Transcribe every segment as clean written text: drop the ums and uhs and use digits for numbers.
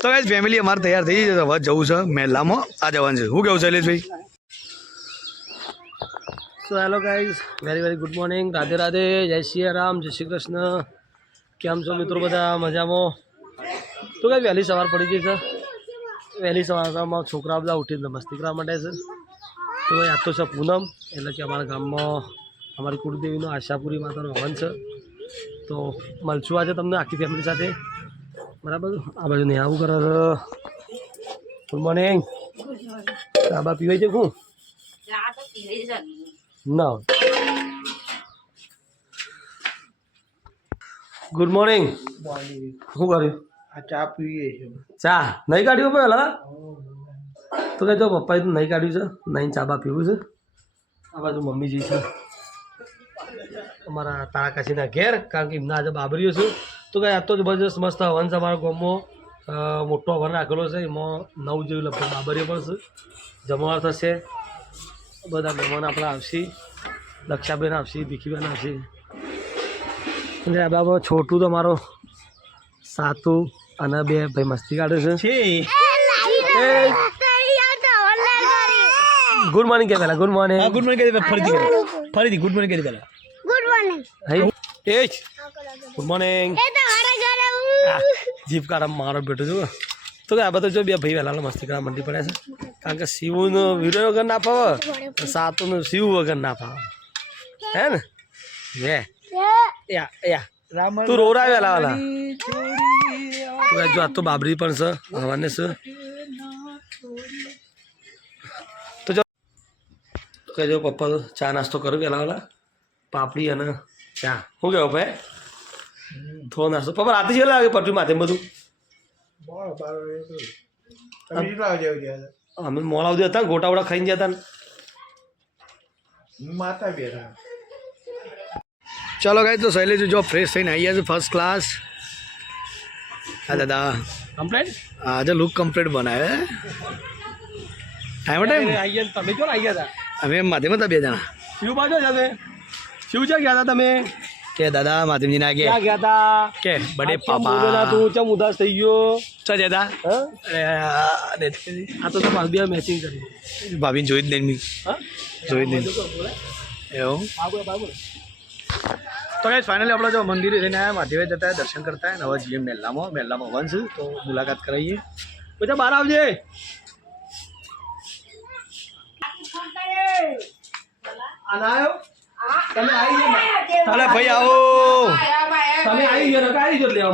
તો guys family અમારે તૈયાર થઈ જશે, હવે જવું છે મેલામાં આ જવાનું છે. શું કેવું Shaileshbhai? So hello guys, very good morning, Radhe Radhe, જય શ્રી રામ, જય શ્રી કૃષ્ણ. કેમ છો મિત્રો બધા? મજામાં? તો કાંઈ વહેલી સવાર પડી ગઈ છે. વહેલી સવારમાં છોકરા બધા ઉઠીને મસ્તી કરવા માટે છે. તો ભાઈ આ તો છે પૂનમ, એટલે કે અમારા ગામમાં અમારી કુળદેવીનો આશાપુરી માતાનો હવન છે. તો મળશું આજે તમને આખી ફેમિલી સાથે, બરાબર. આ બાજુ ને આવું કરે છે. Good morning. ચા પીવાય છે શું? ના. Good morning. શું કર્યું? ચા પીએ છે. ચા નહીં કાઢ્યું પહેલા? તો કહે તો પપ્પાએ તો નહીં કાઢ્યું છે, નહીં ચા બા પીવું છે. આ બાજુ મમ્મીજી છે અમારા તારાકાશીના ઘેર, કારણ કે એમના આજે બાબરીઓ છે. તો કંઈ આ તો જબરજસ્ત મસ્ત હવન છે. અમારા ગામમાં મોટો હવન રાખેલો છે, એમાં 9 જેવી લગભગ બાબરીઓ પણ છે. જમણવાર થશે, બધા મહેમાન આપણા આવશે, લક્ષાબેન આવશે, ભીખીબેન આવશે. એટલે આ બાબા છોટું તો મારો સાતું અને બે ભાઈ મસ્તી કાઢે છે. ગુડ મોર્નિંગ કે પહેલા? Good morning. ગુડ મોર્નિંગ કે ફરીથી ગુડ મોર્નિંગ કે પહેલા? Good morning. Good morning. Jeep કાઢા મારો બેટો જો. તો આ બધા જો બે ભાઈ વહેલા મસ્તી કરવા મંડી પડે છે, કારણ કે શિવનો વીરો વગર ના ફાવે, સાતુનું શિવ વગર ના ફાવે, હે ને? તું રોરા વહેલા વાલા. જો આ તો બાબરી પણ છે, હવાને છે. તો જો કહેજો પપ્પા તો ચા નાસ્તો કર્યો વહેલા વાલા, પાપડી અને ચા. શું કહેવો ભાઈ? થોડો નાસ્તો. પપ્પા રાતે છે લાગે પટરી માથે બધું? અમે મોડા સુધી હતા ને, ગોટા વોટા ખાઈને જતા ને. ચાલો ગાઈસ, તો શૈલેષ જો ફ્રેશ થઈને આવી ગયા છે ફર્સ્ટ ક્લાસ. હા દાદા, કમ્પ્લેટ. આજે લુક કમ્પ્લીટ બનાવે. ટાઈમ તમે જો આવી ગયા હતા? અમે માધ્યમ હતા બે જણા. શિવ બાજુ જશે. શિવ છે ગયા હતા તમે? કે દાદા માધ્યમજી ના ક્યાં ગયા હતા? કે બડે પાપા તું ચમ ઉદાસ થઈ ગયો? ચા જતા આ તો બે મેચિંગ કરી ભાભીને જોઈ જ નહીં. જોઈ જ નહીં એવું. તો ગાઈસ ફાઇનલી આપણે જો મંદિરે જઈને આવ્યા, મહાદેવે જતા દર્શન કરતા હોય ને હવે જઈએ મેલામાં. મેલામાં વન છે તો મુલાકાત કરાવીએ. પછી બહાર આવજે. અરે ભાઈ આવો. તમે આવી ગયો ને? આવી ગયો લેવા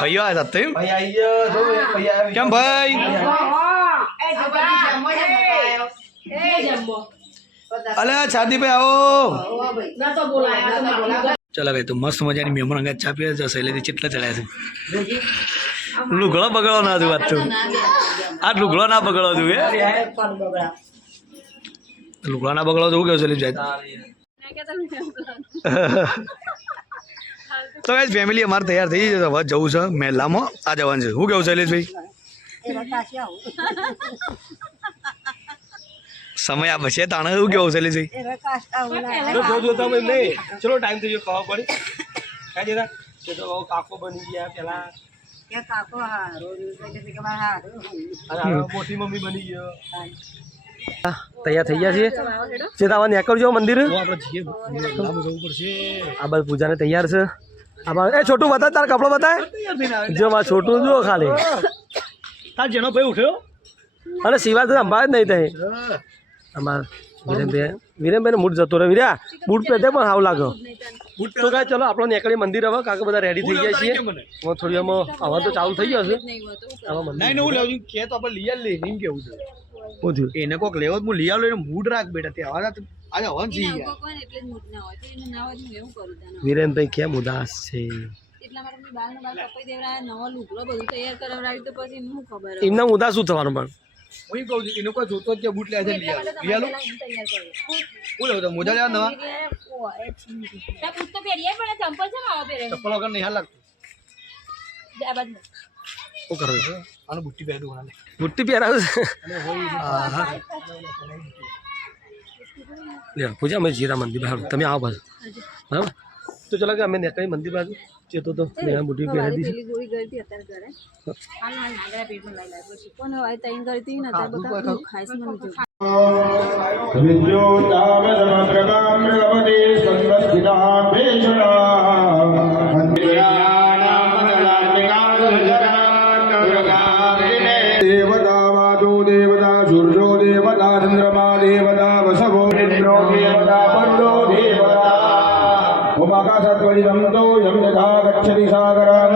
ભાઈઓ આવ્યા હતા એમ? ભાઈ આવી ગયો. કેમ ભાઈ? અલે છાદીભાઈ આવો. ચાલો ભાઈ, તો મસ્ત મજાની મહેમાન અંગત ચા પીએ છે. શૈલેષથી કેટલા ચડ્યા છે. લુગડો બગડો ના હતું વાત તો. આ લુગડો ના બગડો હતું. લુગડો ના બગડો તો શું કેવું શૈલેષભાઈ? તો ગાઈસ ફેમિલી અમારે તૈયાર થઈ જશે, હવે જવું છે મેલામાં આ જવાનું છે. શું કેવું શૈલેષભાઈ? સમય આ બસે તાણે શું કેવું શૈલેષભાઈ? ચલો ટાઈમ થઈ ગયો, ખાવા પડી. કાઢી તો કાકો બની ગયા પેલા, મોટી મમ્મી બની ગયો. તૈયાર થઈ ગયા છીએ. ચેતાવા નીકળજો મંદિર. આ બાજુ પૂજાને તૈયાર છે. આ બાજુ એ છોટું બતાય, તાર કપડો બતાય. જો મારે છોટું જો ખાલી. તાર જેનો ભાઈ ઉઠ્યો અને સિવાય તો સંભાળ જ નહીં થાય. અમાર વિરેનભાઈ મૂડ જતો રહે. વીર્યા બૂટ પહેરતે પણ સારું લાગે. તો કાંઈ ચલો આપણે નીકળી મંદિર હવે, કારણ કે બધા રેડી થઈ ગયા છીએ. થોડી આમાં હવા તો ચાલુ થઈ જશે. એને કોક લેવો હું લઈ આવું. મૂડ રાખ બેટા, તે આજે હવન છે. વિરેનભાઈ કેમ ઉદાસ છે? એમને ઉદાસ શું થવાનું? પણ હું કહું છું એનું કોઈ જોતો જ બૂટ લે છે. લઈ આલો. હું લેવું તો મોજા લેવા નવા. ચપ્પલ વગર નહીં હાલ લાગતું. શું કરો છો? આનું બુટ્ટી પહેરું. બુટ્ટી પહેરાવે છે. પૂજા અમે જીરા મંદિર બહાર તમે આવો બસ બરાબર. તો ચલો કે અમે નેકળી મંદિર બાજુ ચેતો તો મેં બુટી પહેરી દીધી પેલી ગોળી ગઈ હતી અત્યારે ઘરે હાલ નાગરા પેટમાં લઈ લાવ્યો છે કોને હોય તૈન કરી હતી ને અત્યારે બધા ખાઈશ મને જો देवतावादो देवता सूर्यो देवता चंद्रमा देवता वसवो इंद्रो देवता वरुणो देवता उमाकाशत्वरिदन्तो यं यथा गच्छति सागरं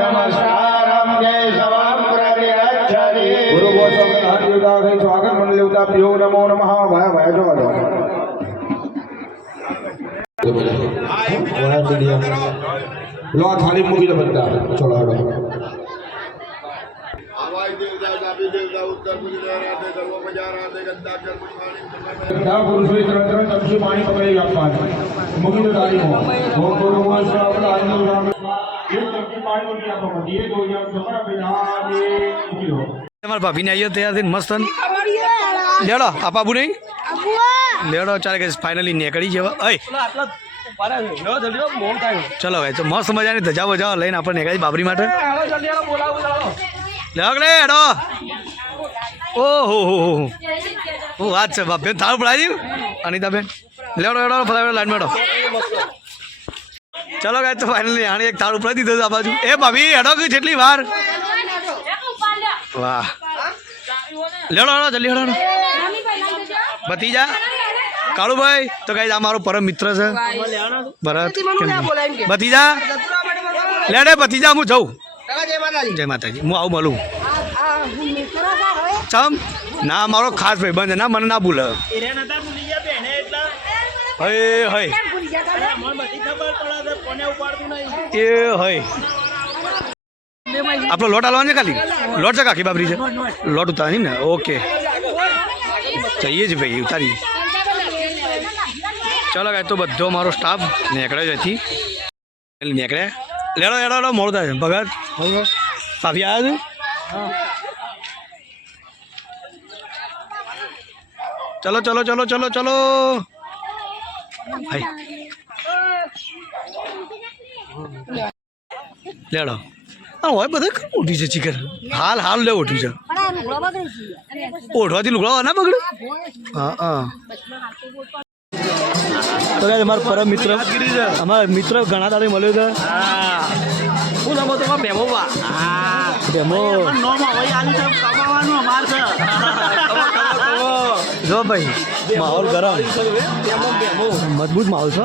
नमस्कारं केशवं प्रतिगच्छति गुरुगोत्सवनाथदेवता स्वागत मंडलदेवता प्रियो नमो नमः वाय वाय जो लो थाली मूकी बनता चलो पुरुषों पानी पकड़े मुखी तो तारीफ તમારા ભાભીને આવ્યો તૈયાર થઈને મસ્ત લેડો આ બાબુ નહીં લેડો ચાલે કે ફાઇનલી નીકળી જવા અય ચલો ભાઈ તો મસ્ત મજાની ધજા બજાવ લઈને આપણે નીકળી બાબરી માટે લેડો હેડો ઓહો હો વાત છે બાપ બેન થાળ પડાવી અનિતાબેન લેડો હેડો ફટાફટ લાઈન મેળો ચલો ગાય તો ફાઇનલી આને એક થાળ ઉપડાવી દીધો આ બાજુ એ ભાભી હેડો કે જેટલી વાર વાહ લેડો હેડો જલ્દી હેડો ભતીજા કાળુભાઈ તો ગાય આ મારો પરમ મિત્ર છે ભરત ભતીજા લેડે ભતીજા હું જઉં જય માતાજી હું આવું મળું ચમ ના મારો ખાસ ભાઈબંધ ના મને ના ભૂલે હય હય એ હય આપણો લોટ હાલવાનો છે ખાલી લોટ છે કાકી બાબરી છે લોટ ઉતારી ને ઓકે જઈએ જ ભાઈ ઉતારી ચલો કાંઈ તો બધો મારો સ્ટાફ નીકળ્યો જ હતી નીકળ્યા લેડો લેડો લેડો મોડું થાય ભગત કાફી આવ્યા છે ચલો ચલો ચલો ચલો ચલો ભાઈ લેડો હા હોય બધા કેમ ઉઠી છે ચિકન હાલ હાલ લે ઉઠ્યું છે ઓઢવાથી લુગડો ના બગડે હા હા તો અમારો પરમ મિત્ર અમારા મિત્ર ઘણા દાડે મળ્યો છે હું નામ તો ભેમો ભેમો જો ભાઈ માહોલ ગરમ મજબૂત માહોલ છે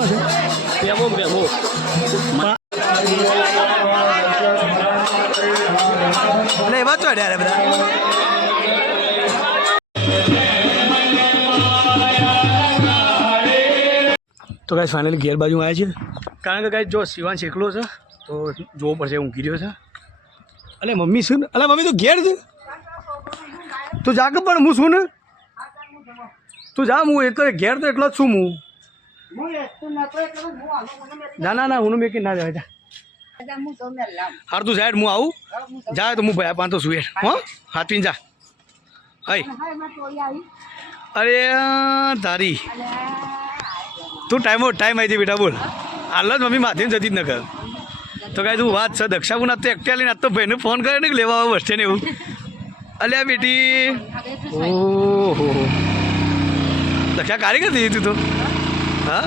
ભેમો એટલે એવા તો અડ્યા બધા તો કાંઈ ફાઇનલી ઘેર બાજુ આવ્યા છે કારણ કે કાંઈ જો શિવાંશ એકલો છે તો જોવું પડશે ઊંઘી રહ્યો છે અલે મમ્મી શું અલે મમ્મી તું ઘેર છે તું જા કે પણ હું શું ને તું જા હું એ તો ઘેર તો એટલો જ છું હું ના ના ના હું મેં કે ના જાય હાર તું જાય હું આવું જાય તો હું ભાઈ પાંચ તો સુએ હો હાથવીને જા હાય અરે તારી તું ટાઈમ આવી હતી બેટા બોલ હાલ જ મમ્મી માથે જતી જ ન કર તો કાંઈ તું વાત છે દક્ષાબુ ના તો એકટા લઈને આજ તો ભાઈને ફોન કરે ને લેવા આવે બસ સ્ટેન્ડ એવું અલ્યા બેટી ઓહો દક્ષા કારીગર થઈ તું તો હા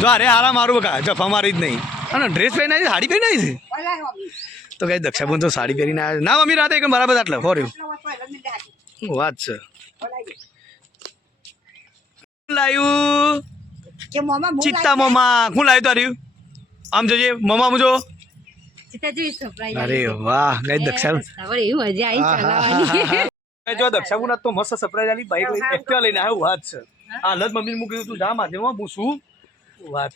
જો અરે હારા મારું બકા જફા મારી જ નહીં અને ડ્રેસ પહેરીને આવી સાડી પહેરીને આવી છે તો કાંઈ દક્ષાબુન તો સાડી પહેરીને આવે ના મમ્મી રાતે એકદમ બરાબર આટલે ફોર્યું વાત છે લાવ્યું ચિત્તા મોમાં શું લાવ્યું તાર્યું આમ જોજે મમા મુજો અરે વાહ કઈ દક્ષા જો દક્ષાબુ ના તો મસ્ત સરપ્રાઈઝ આલી બાઈક લઈને એક્ટિવા લઈને આવ્યો વાત છે હાલ જ મમ્મીને મૂકી તું જા માધ્યમમાં હું શું વાત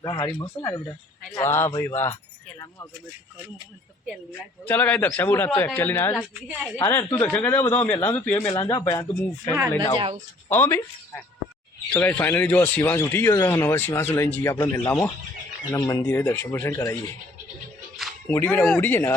છે હારી મસ્ત લાગે બેટા વાહ ભાઈ વાહ ચલો કઈ દક્ષાબુ ના તો એક્ટિવા લઈને આવ્યો અરે તું દક્ષા કહી દે બધા મેલાન તું એ મેલાન જા ભાઈ તો હું લઈને આવું મમ્મી તો કઈ ફાઇનલી જો શિવાંશ ઉઠી ગયો છે અને હવે શિવાંશ લઈને જઈએ આપણે મેલામાં અને મંદિરે દર્શન કરાવીએ ઊંડી બેટા ઊંડી છે ને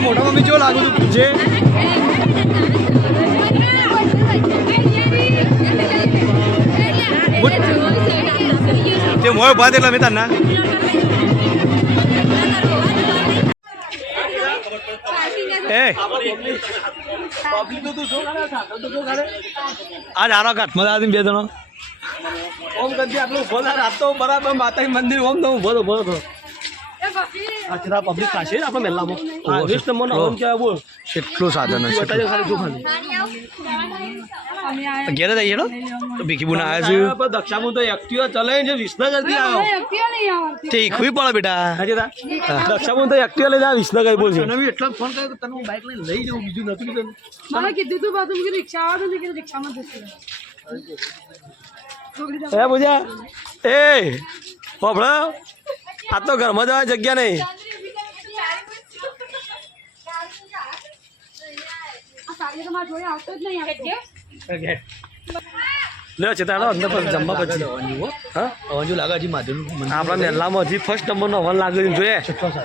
મોટા મમ્મી જો લાગુ તું પૂછે તે મોય ઉભા એટલે અમે તારના એ આજ આરો કાઢ મજા આવી બે જણો ઓમ કદી આપણો ઉભો ના રાતો બરાબર માતા મંદિર ઓમ તો ઉભો હતો આ પબ્લિક ખાશે આપણે મેલામાં આ વેસ્ટ નંબરનો ઓમ કેવા બોલ કેટલું સાધન હશે બતાજો ખાલી જો ખાલી ઘેર જ આવીએ તો ભીખી બુના આવ્યા પણ દક્ષામું તો એક્ટિવા ચલાવી છે વિસનગરથી આવ્યો છે શીખવી પડે બેટા હાજી દક્ષામું તો એક્ટિવા લઈને આ વિસનગર બોલ છે એટલો ફોન કર્યો કે તને હું બાઇક લઈને લઈ જાઉં બીજું નતું મને કીધું તું બાજુ કે રિક્ષા આવે તો કે રિક્ષામાં જશે એ પૂજા એ બાપડો આ તો ઘરમાં જવા જગ્યા નહીં લે છે તારો અંદર પર જમવા પછી હા અવાજુ લાગે હજી માધુનું આપણા મેલામાં હજી ફર્સ્ટ નંબરનો હવન લાગે છે જોઈએ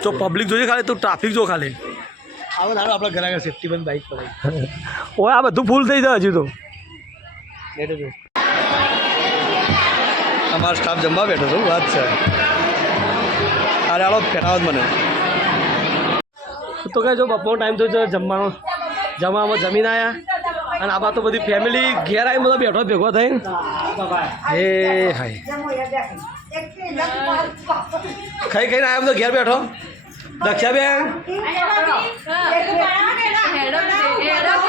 તો પબ્લિક જોઈએ ખાલી તું ટ્રાફિક જો ખાલી આવો તારો આપણા ઘર આગળ સેફ્ટી બંધ બાઇક પડે ઓય આ બધું ફૂલ થઈ જાય હજી તો અમારો સ્ટાફ જમવા બેઠો છું વાત છે અરે આલો ફેરાવત મને તો કહે જો બપોર ટાઈમ તો જમવાનો જમવામાં જમીન આવ્યા અને આ તો બધી ફેમિલી ઘેર આવી બધો બેઠો ભેગો થઈને એ હાય ખાઈ ખાઈને આવ્યા બધો ઘેર બેઠો દક્ષાબેન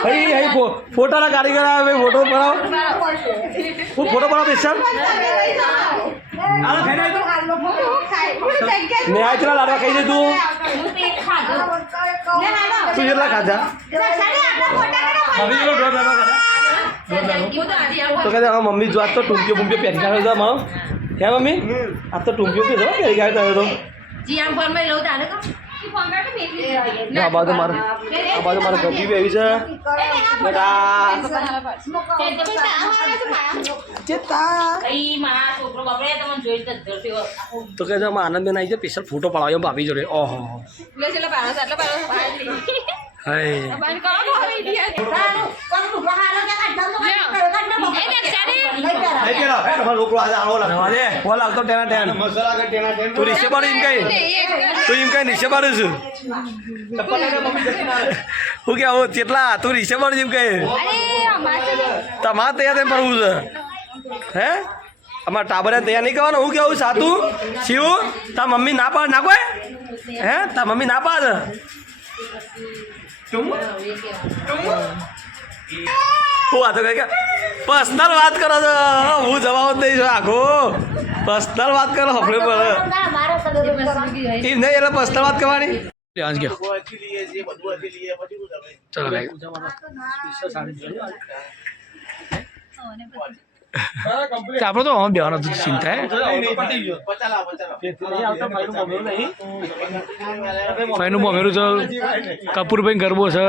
ભાઈ ફોટાના કારીગર આવે ફોટો પડાવો હું ફોટો પડાવો પેશર મેં આ ચલા લાડવા ખાઈ દે તું કેટલા ખાધા તો કહે મમ્મી જો આજ તો ટૂંકીઓ બૂંકીઓ પહેરી કાઢ્યો હતો મારો હે મમ્મી આજ તો ટૂંકીઓ પહેરો પહેરી કાઢ્યો હતો આ બાજુ મારે ગગી બી આવી છે તો કે આનંદબેન આવી જાય સ્પેશિયલ ફોટો પડાવ્યો ભાભી જોડે ઓહો તું રીસે પાડું એમ કઈ તું એમ કઈ રીસે પાડું છું હું કે આવો કેટલા તું રીસે પાડું એમ કઈ તમારે તૈયાર થઈને પડવું છે હે અમારે ટાબરિયા તૈયાર નહીં કરવાનું હું કેવું સાતું શિવ તાર મમ્મી ના પાડ ના કોઈ હે તાર મમ્મી ના પાડ હું આ તો કઈ પર્સનલ વાત કરો છો હું જવાબ જ નહીં છું આખો પર્સનલ વાત કરો હફડે પડે એ નહીં એટલે પર્સનલ વાત કરવાની ચલો આપણો તો બેવાનો ચિંતા ભાઈનું મમેરું છે કપૂરભાઈ ગરબો છે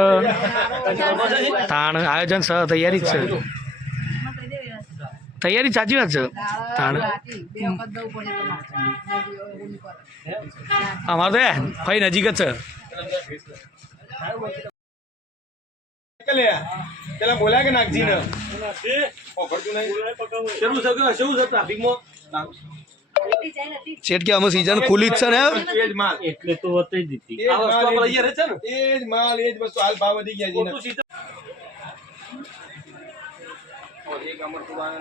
તાણ આયોજન છે તૈયારી જ છે તૈયારી સાચી વાત છે તાણ અમારે તો ભાઈ નજીક જ છે પેલા બોલ્યા કે નાખજી ને શેઠ કે અમે સીઝન ખુલી જ છે ને એટલે તો વતાઈ દીધી એ જ માલ એ જ વસ્તુ હાલ ભાવ વધી ગયા છે એક અમરપુરા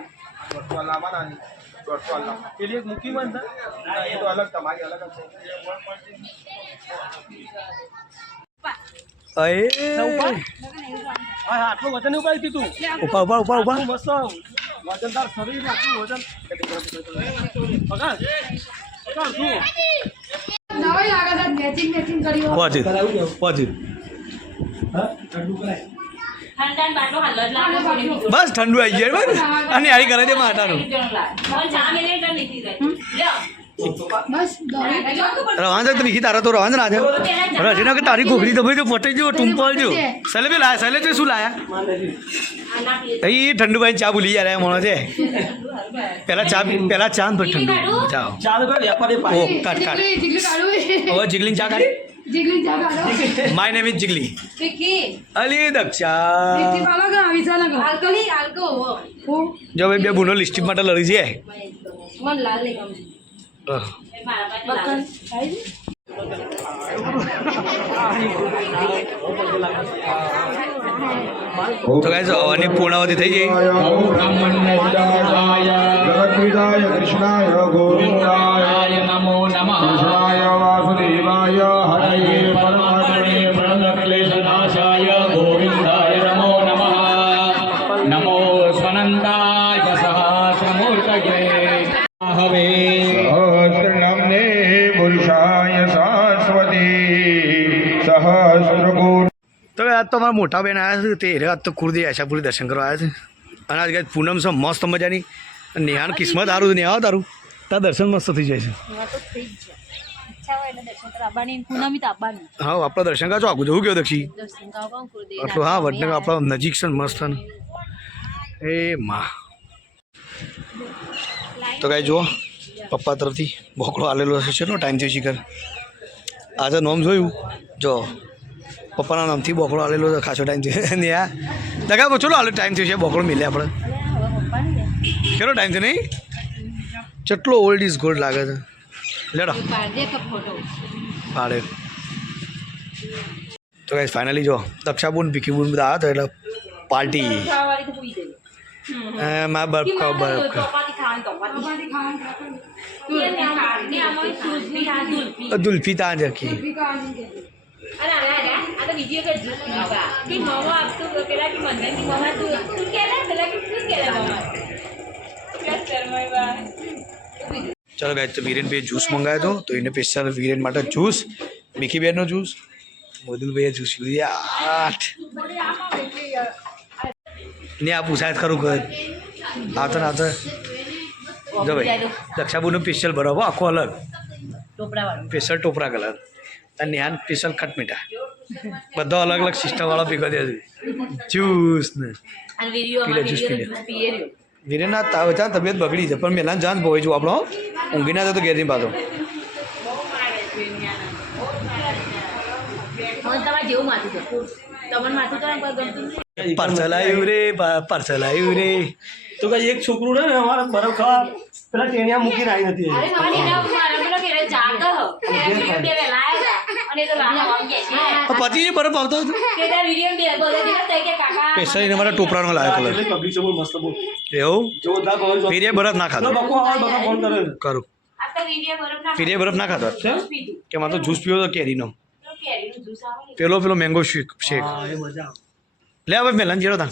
વસ્તુ લાવવાના ને 150 લાવવાના પેલી એક મૂકી બંધ એ તો અલગ તમારી અલગ છે આટલું વજન ઉપાડી દીધું ઉભા ઉભા ઉભા ઉભા મસ્ત વજનદાર શરીર આટલું વજન પગાર શું પહોંચી પહોંચી બસ ઠંડુ આવી જાય બસ અને આઈ કરે છે માટાનું રવાન તો ભીખી તારા તો રવાન ના છે રજીના કે તારી ઘોઘરી તો ભાઈ તો પટી જો ટુંપલ જો સલે લાયા સલે શું લાયા એ ઠંડુ ભાઈ ચા ભૂલી જાય મોણો છે પેલા ચા પર ઠંડુ ચા ઓ કાટ કાટ હવે જીગલિંગ ચા કાઢી જીગલી જગાડો માય નેમ ઇઝ જીગલી વિકી અલી દક્ષા વિકી બાબા ગા વિચાર લગા આલ્કલી આલ્કો હો જો ભાઈ બે બુનો લિસ્ટિક માટે લડી છે મન લાલ ને ગમે બકન ખાઈ તો ગાઈસ હવાની પૂર્ણાવતી થઈ ગઈ જગદ્વિદાય કૃષ્ણાય ગોવિંદાય નમો નમઃ કૃષ્ણાય વાસુદેવાય હરયે પરમાત્મને પ્रणतक्लेशनाशाय ગોવિંદાય નમો નમઃ નમો સ્વનંદાય સહસ્રમૂર્તયે હવે સહસ્રનામને પુરુષાય શાશ્વતી સહસ્રગુણ તો આજ તો અમારા મોટા બેન આવ્યા છે તે આજ તો કુળદેવી આશાપુરી દર્શન કરવા આવ્યા છે અને આજ ગાઈસ પૂનમ છે મસ્ત મજાની નેહાન કિસ્મત સારું ને આવો તારું તાર દર્શન મસ્ત થઈ જાય છે તો થઈ જ ઈચ્છા હોય એટલે દર્શન કરવા આવવાની પૂનમી તો આવવાની હા આપણે દર્શન કાચો આગું જવું કેવું દક્ષી દર્શન કરવા કોણ કુળદેવી આટલું હા વડનગર આપણા નજીક છે ને મસ્ત ને એ માં તો કાંઈ જુઓ પપ્પા તરફથી બોકડો આલેલો હશે કેટલો ટાઈમ થયો શિખર આજે નોમ જોયું જો પપ્પાના નામથી બોકડો આલેલો છે ખાસો ટાઈમ થયો ને આ દગા ચલો હાલે ટાઈમ થયો છે બોકડો મિલે આપણે કેટલો ટાઈમ થયો નહીં કેટલો ઓલ્ડ ઇઝ ગોલ્ડ લાગે છે લેડો પાડે કે ફોટો પાડે તો ગાઈસ ફાઇનલી જો દક્ષાબુન ભીખીબુન બધા આવ્યા હતા એટલે પાર્ટી ખાવાળી તો પૂરી દે માં બરફ ખાવ બરફ ખાવ ચોપાટી ખાવાની તું ને આમાં સુજની આ દુલપી દુલ્ફી ત્યાં જખી અરે આ તો બીજી વખત જૂસ પીવા કે મામા આપતું પેલા કે મને કે મામા તું કેલા પેલા કે તું કેલા મામા પ્લસ શર્માઈવા ચલો ગાઈસ તો વીરેનભાઈએ જ્યુસ મંગાવ્યો હતો તો એને સ્પેશિયલ વીરેન માટે જ્યુસ મિકીબેનનો જ્યુસ મોદુલભાઈએ જ્યુસ લીધી આઠ ને આ પૂછાય ખરું કર આવતો ને આવતો જો ભાઈ દક્ષાબુનું સ્પેશિયલ બરાબર આખો અલગ ટોપરાવાળું સ્પેશિયલ ટોપરા કલર અને નેહાન સ્પેશિયલ ખટમીઠા બધા અલગ અલગ સિસ્ટમવાળા ભેગા થયા છે જ્યુસ ને અને વિડિયો પીલે માં જ્યુસ પીલે વિડિયો પીએ રહ્યો વીરેના તાવ ત્યાં તબિયત બગડી છે પણ મેલાન જાન ભોય છું આપણો ઊંઘી ના તો ઘેરની પાછો હવે તમારે જેવું માથું છે તમને માથું તો ગમતું નથી પાર્સલ આવ્યું રે પાર્સલ આવ્યું રે તો કઈ એક છોકરું ને અમારા બરફ ખાવા પેલા ટેણિયા મૂકીને આવી નથી અરે મારી ના મારા પેલો કે જાગો વિડિયો બે લાયા અને તો રાણા વાંગે છે પછી બરફ આવતો હતો કે તા વિડિયો બે બોલે દીધા તઈ કે કાકા સ્પેશિયલ એને મારા ટોપરાનો લાવ્યો કલર પબ્લિક છે બહુ મસ્ત બહુ એવું જોરદાર પવન ફીરે બરફ ના ખાતો બકો આવે બકા ફોન કરે કરું આ તો વિડિયો બરફ ના ફીરે બરફ ના ખાતો પીધું કે મારે તો જ્યુસ પીવો તો કેરીનો તો કેરીનું જ્યુસ આવે પેલો મેંગો શેક શેક હા એ મજા આવે લે હવે મેલન જેરો તાન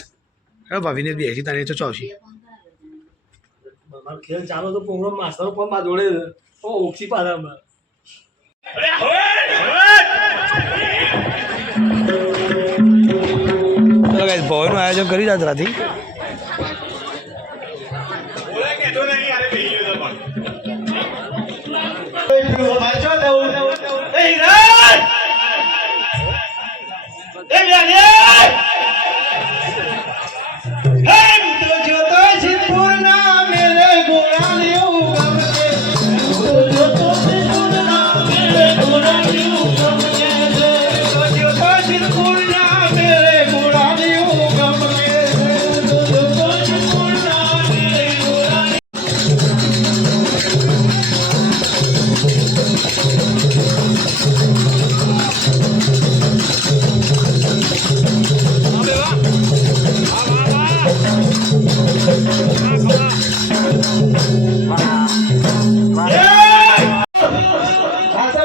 હવે ભાભીને બેસી તાને તો ચાવશી મારો ખેલ ચાલો તો પ્રોગ્રામ માસ્ટર પણ માં જોડે છે ઓ ઓક્સી પાડા માં ચલો ગાઈસ ભવનનું આયોજન કરી જાજરાથી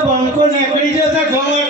બંકો નીકળી જશે ખબર